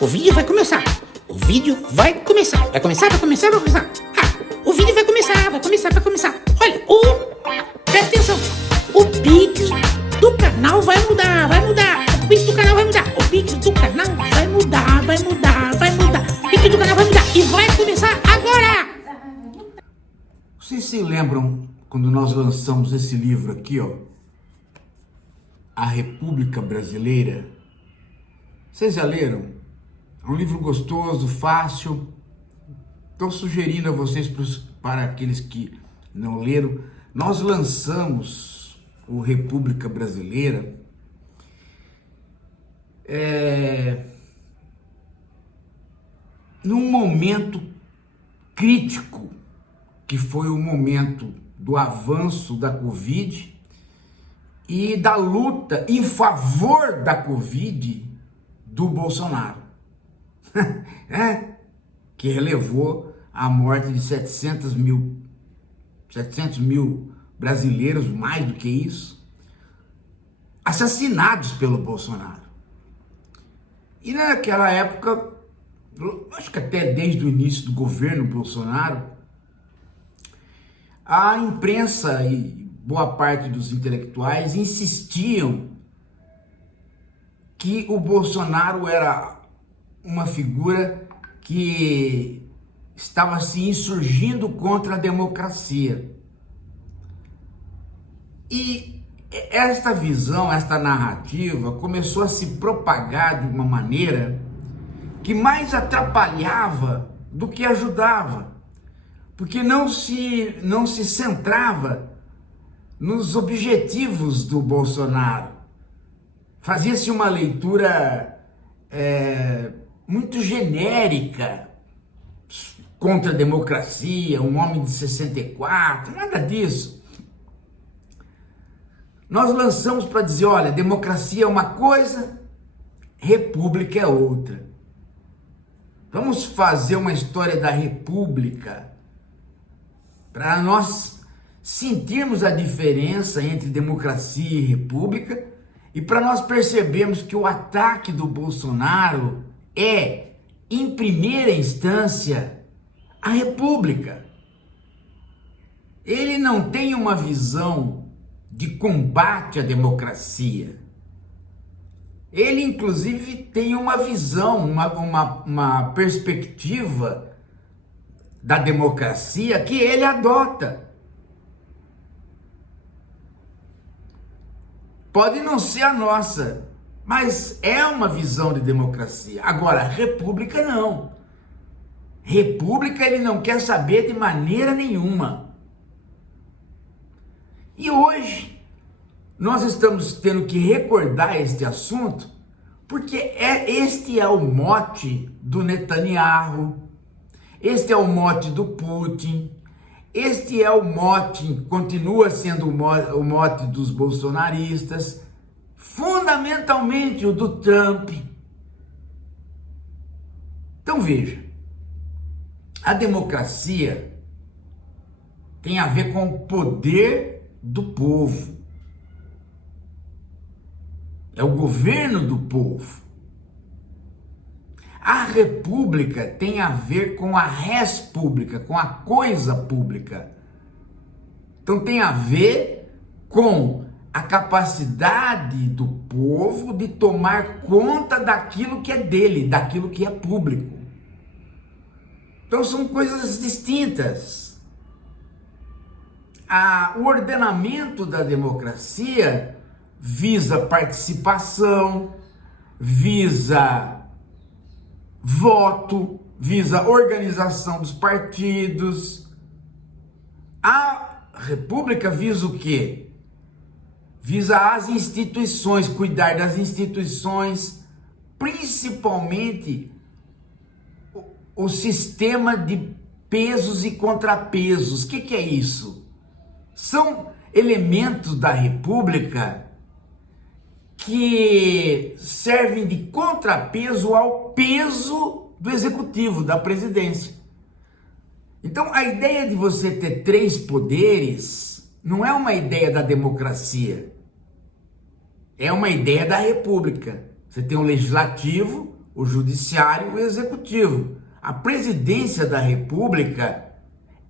O vídeo vai começar. O vídeo vai começar. Vai começar. O vídeo vai começar. Olha, presta atenção. O Pix do canal vai mudar. O Pix do canal vai mudar. O Pix do canal vai mudar. O Pix do canal vai mudar. E vai começar agora. Vocês se lembram quando nós lançamos esse livro aqui, ó? A República Brasileira? Vocês já leram? É um livro gostoso, fácil. Estou sugerindo a vocês, para aqueles que não leram, nós lançamos o República Brasileira num momento crítico, que foi o momento do avanço da Covid e da luta em favor da Covid do Bolsonaro, que relevou a morte de 700 mil brasileiros, mais do que isso, assassinados pelo Bolsonaro. E naquela época, acho que até desde o início do governo Bolsonaro, a imprensa e boa parte dos intelectuais insistiam que o Bolsonaro era uma figura que estava se insurgindo contra a democracia. E esta visão, esta narrativa começou a se propagar de uma maneira que mais atrapalhava do que ajudava, porque não se centrava nos objetivos do Bolsonaro. Fazia-se uma leitura muito genérica contra a democracia, um homem de 64, nada disso. Nós lançamos para dizer, olha, democracia é uma coisa, república é outra. Vamos fazer uma história da república para nós sentirmos a diferença entre democracia e república e para nós percebermos que o ataque do Bolsonaro é, em primeira instância, a república. Ele não tem uma visão de combate à democracia. Ele, inclusive, tem uma visão, uma perspectiva da democracia que ele adota. Pode não ser a nossa, mas é uma visão de democracia. Agora, república não. República ele não quer saber de maneira nenhuma. E hoje nós estamos tendo que recordar este assunto, porque este é o mote do Netanyahu, este é o mote do Putin, este é o mote, continua sendo o mote dos bolsonaristas, fundamentalmente o do Trump. Então veja, a democracia tem a ver com o poder do povo. É o governo do povo. A república tem a ver com a res pública, com a coisa pública. Então tem a ver com a capacidade do povo de tomar conta daquilo que é dele, daquilo que é público. Então são coisas distintas. O ordenamento da democracia visa participação, visa voto, visa organização dos partidos. A república visa o quê? Visa as instituições, cuidar das instituições, principalmente o sistema de pesos e contrapesos. O que é isso? São elementos da república que servem de contrapeso ao peso do executivo, da presidência. Então, a ideia de você ter 3 poderes não é uma ideia da democracia, é uma ideia da república. Você tem o legislativo, o judiciário e o executivo. A presidência da República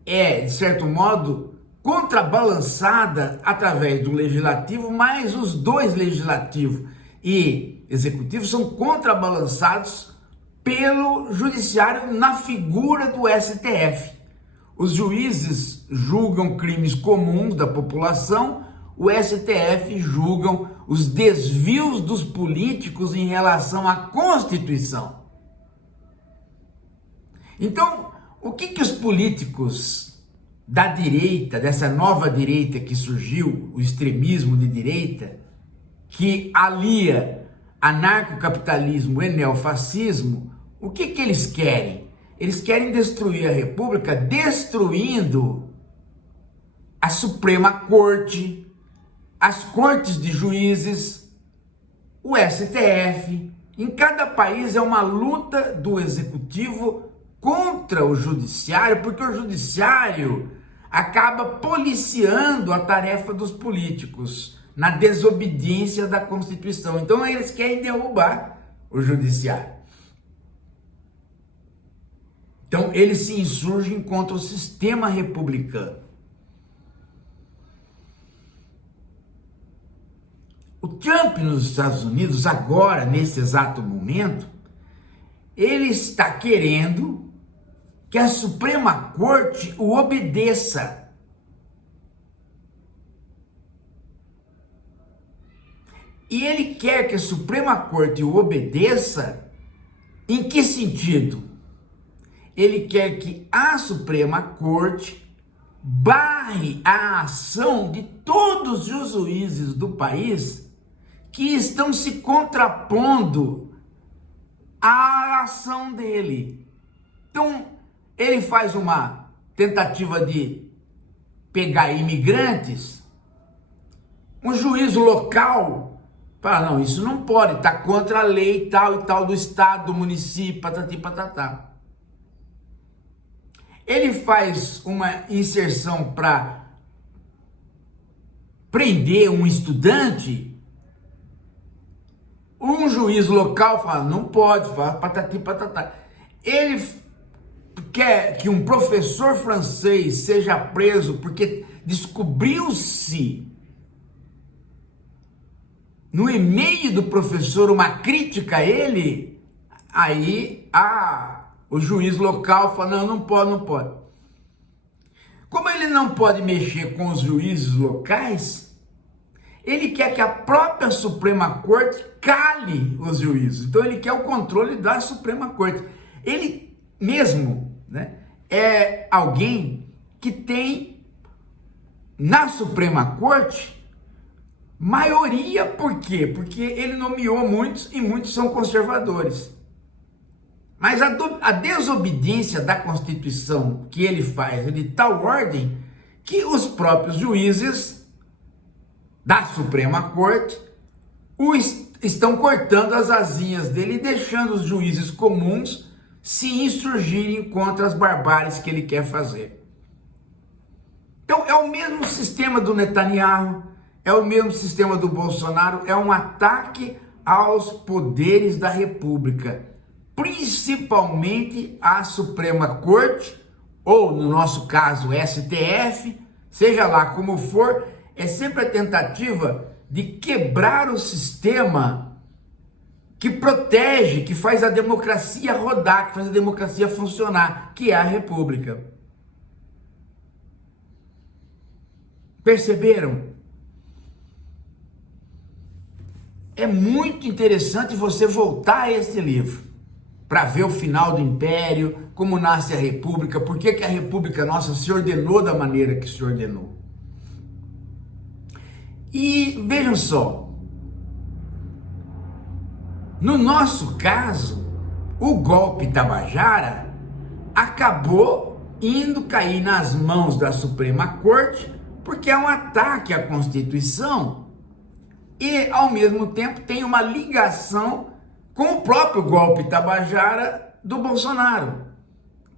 é, de certo modo, contrabalançada através do legislativo, mas os dois legislativos e executivos são contrabalançados pelo judiciário na figura do STF. Os juízes julgam crimes comuns da população, o STF julgam os desvios dos políticos em relação à Constituição. Então, o que os políticos da direita, dessa nova direita que surgiu, o extremismo de direita, que alia anarcocapitalismo e neofascismo, o que eles querem? Eles querem destruir a República destruindo a Suprema Corte, as cortes de juízes, o STF. Em cada país é uma luta do executivo contra o judiciário, porque o judiciário acaba policiando a tarefa dos políticos na desobediência da Constituição. Então eles querem derrubar o judiciário. Então eles se insurgem contra o sistema republicano. O Trump nos Estados Unidos, agora, nesse exato momento, ele está querendo que a Suprema Corte o obedeça. E ele quer que a Suprema Corte o obedeça em que sentido? Ele quer que a Suprema Corte barre a ação de todos os juízes do país que estão se contrapondo à ação dele. Então, ele faz uma tentativa de pegar imigrantes, um juiz local fala, não, isso não pode, está contra a lei tal e tal do estado, do município, patati patatá. Ele faz uma inserção para prender um estudante, um juiz local fala, não pode, fala patati patatá. Ele quer que um professor francês seja preso porque descobriu-se no e-mail do professor uma crítica a ele, aí o juiz local fala, não, não pode, não pode. Como ele não pode mexer com os juízes locais, ele quer que a própria Suprema Corte cale os juízes. Então ele quer o controle da Suprema Corte. Ele mesmo, né, é alguém que tem na Suprema Corte maioria. Por quê? Porque ele nomeou muitos e muitos são conservadores. Mas a desobediência da Constituição que ele faz é de tal ordem que os próprios juízes da Suprema Corte estão cortando as asinhas dele e deixando os juízes comuns se insurgirem contra as barbáries que ele quer fazer. Então é o mesmo sistema do Netanyahu, é o mesmo sistema do Bolsonaro, é um ataque aos poderes da República, principalmente à Suprema Corte, ou no nosso caso STF, seja lá como for, é sempre a tentativa de quebrar o sistema que protege, que faz a democracia rodar, que faz a democracia funcionar, que é a República. Perceberam? É muito interessante você voltar a esse livro para ver o final do Império, como nasce a República, por que a República nossa se ordenou da maneira que se ordenou. E vejam só, no nosso caso, o golpe Tabajara acabou indo cair nas mãos da Suprema Corte, porque é um ataque à Constituição e, ao mesmo tempo, tem uma ligação com o próprio golpe Tabajara do Bolsonaro,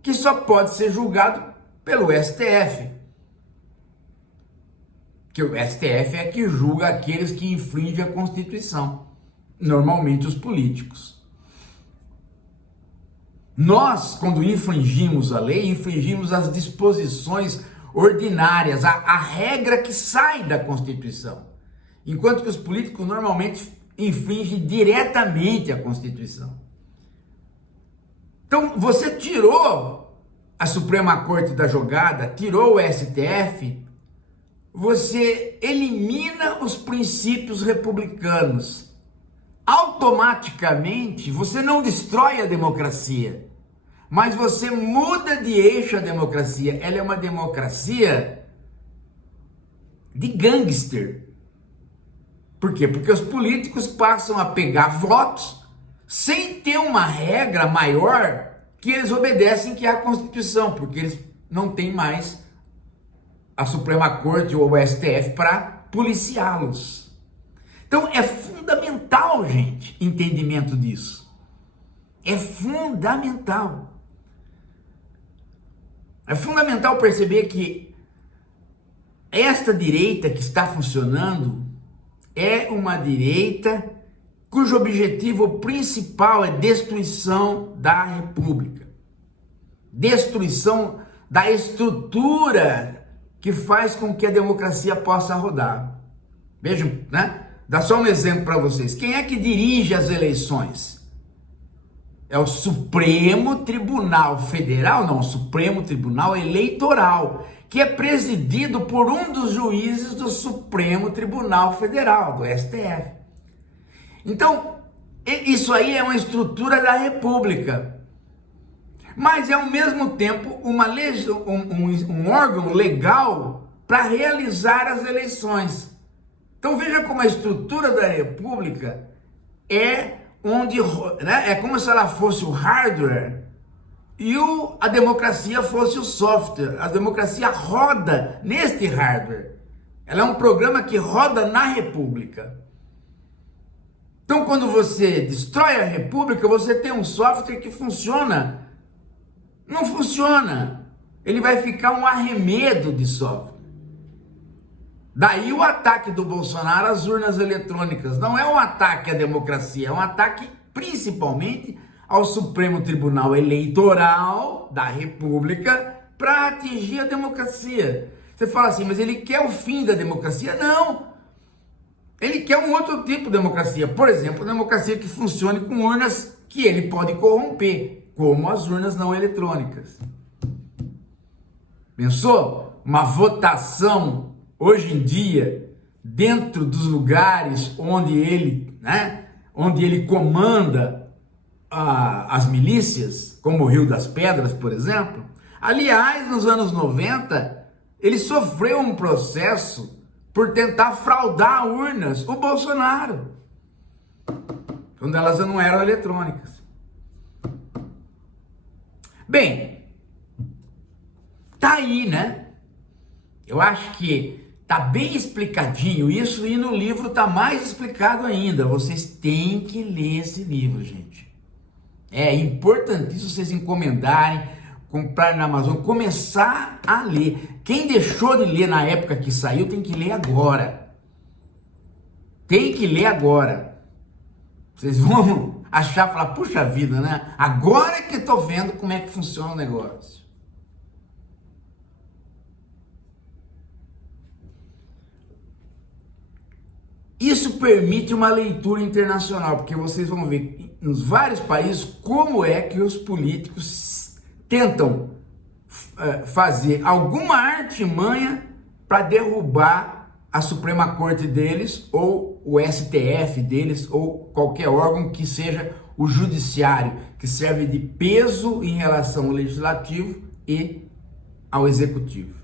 que só pode ser julgado pelo STF. Que o STF é que julga aqueles que infringem a Constituição, normalmente os políticos. Nós, quando infringimos a lei, infringimos as disposições ordinárias, a regra que sai da Constituição. Enquanto que os políticos normalmente infringem diretamente a Constituição. Então, você tirou a Suprema Corte da jogada, tirou o STF, você elimina os princípios republicanos. Automaticamente, você não destrói a democracia, mas você muda de eixo a democracia. Ela é uma democracia de gangster. Por quê? Porque os políticos passam a pegar votos sem ter uma regra maior que eles obedecem, que é a Constituição, porque eles não têm mais a Suprema Corte ou o STF para policiá-los. Então é fundamental, gente, entendimento disso. É fundamental. É fundamental perceber que esta direita que está funcionando é uma direita cujo objetivo principal é destruição da República. Destruição da estrutura que faz com que a democracia possa rodar. Vejam, né? Dá só um exemplo para vocês. Quem é que dirige as eleições? É o Supremo Tribunal Federal? Não, o Supremo Tribunal Eleitoral, que é presidido por um dos juízes do Supremo Tribunal Federal, do STF. Então, isso aí é uma estrutura da República. Mas é ao mesmo tempo um órgão legal para realizar as eleições. Então veja como a estrutura da República é onde, né, é como se ela fosse o hardware e a democracia fosse o software. A democracia roda neste hardware. Ela é um programa que roda na República. Então quando você destrói a República, você tem um software que funciona. Não funciona. Ele vai ficar um arremedo de software. Daí o ataque do Bolsonaro às urnas eletrônicas. Não é um ataque à democracia, é um ataque principalmente ao Supremo Tribunal Eleitoral da República para atingir a democracia. Você fala assim, mas ele quer o fim da democracia? Não! Ele quer um outro tipo de democracia. Por exemplo, democracia que funcione com urnas que ele pode corromper, como as urnas não eletrônicas. Pensou? Uma votação hoje em dia, dentro dos lugares onde ele, né, onde ele comanda as milícias, como o Rio das Pedras, por exemplo. Aliás, nos anos 90, ele sofreu um processo por tentar fraudar urnas, o Bolsonaro, quando elas não eram eletrônicas. Bem, tá aí, né? Eu acho que tá bem explicadinho isso, e no livro tá mais explicado ainda. Vocês têm que ler esse livro, gente. É importantíssimo vocês encomendarem, comprar na Amazon, começar a ler. Quem deixou de ler na época que saiu tem que ler agora. Tem que ler agora. Vocês vão achar, falar, puxa vida, né? Agora que eu tô vendo como é que funciona o negócio. Isso permite uma leitura internacional, porque vocês vão ver nos vários países como é que os políticos tentam fazer alguma artimanha para derrubar a Suprema Corte deles, ou o STF deles, ou qualquer órgão que seja o judiciário, que serve de peso em relação ao legislativo e ao executivo.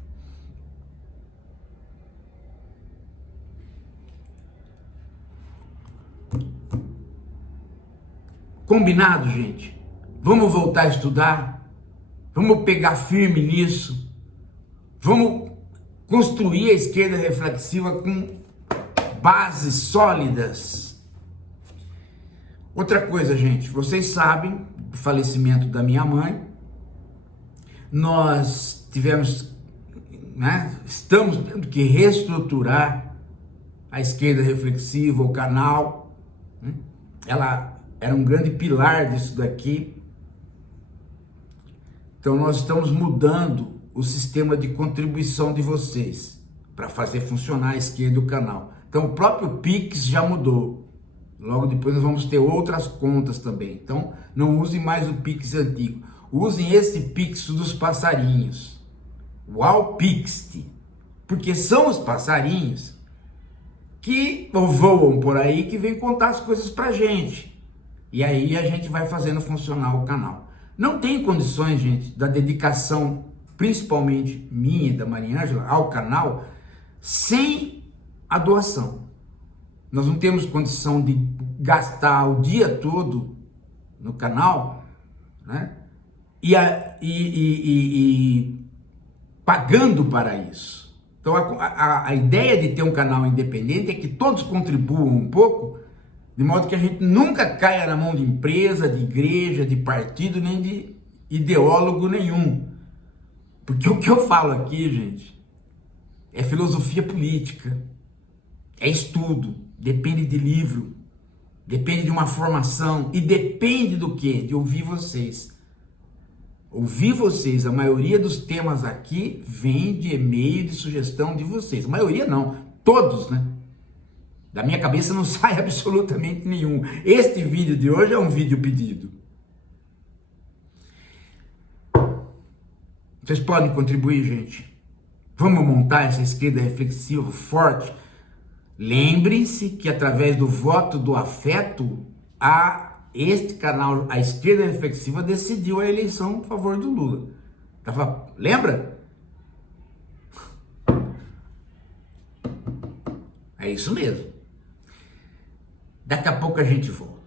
Combinado, gente? Vamos voltar a estudar? Vamos pegar firme nisso? Vamos construir a esquerda reflexiva com bases sólidas? Outra coisa, gente, vocês sabem do falecimento da minha mãe. Nós tivemos, né, estamos tendo que reestruturar a esquerda reflexiva, o canal. Ela era um grande pilar disso daqui. Então nós estamos mudando o sistema de contribuição de vocês para fazer funcionar a esquerda do canal. Então o próprio Pix já mudou. Logo depois nós vamos ter outras contas também. Então não usem mais o Pix antigo. Usem esse Pix dos passarinhos. O Alpixte. Porque são os passarinhos que voam por aí, que vêm contar as coisas pra gente. E aí a gente vai fazendo funcionar o canal. Não tem condições, gente, da dedicação, principalmente minha e da Maria Ângela, ao canal, sem a doação. Nós não temos condição de gastar o dia todo no canal, né? E pagando para isso. Então a ideia de ter um canal independente é que todos contribuam um pouco, de modo que a gente nunca caia na mão de empresa, de igreja, de partido, nem de ideólogo nenhum. Porque o que eu falo aqui, gente, é filosofia política, é estudo, depende de livro, depende de uma formação e depende do quê? De ouvir vocês. Ouvir vocês, a maioria dos temas aqui vem de e-mail de sugestão de vocês. A maioria não, todos, né? Da minha cabeça não sai absolutamente nenhum. Este vídeo de hoje é um vídeo pedido. Vocês podem contribuir, gente. Vamos montar essa esquerda reflexiva forte. Lembrem-se que através do voto do afeto, este canal, a esquerda reflexiva, decidiu a eleição a favor do Lula. Lembra? É isso mesmo. Daqui a pouco a gente volta.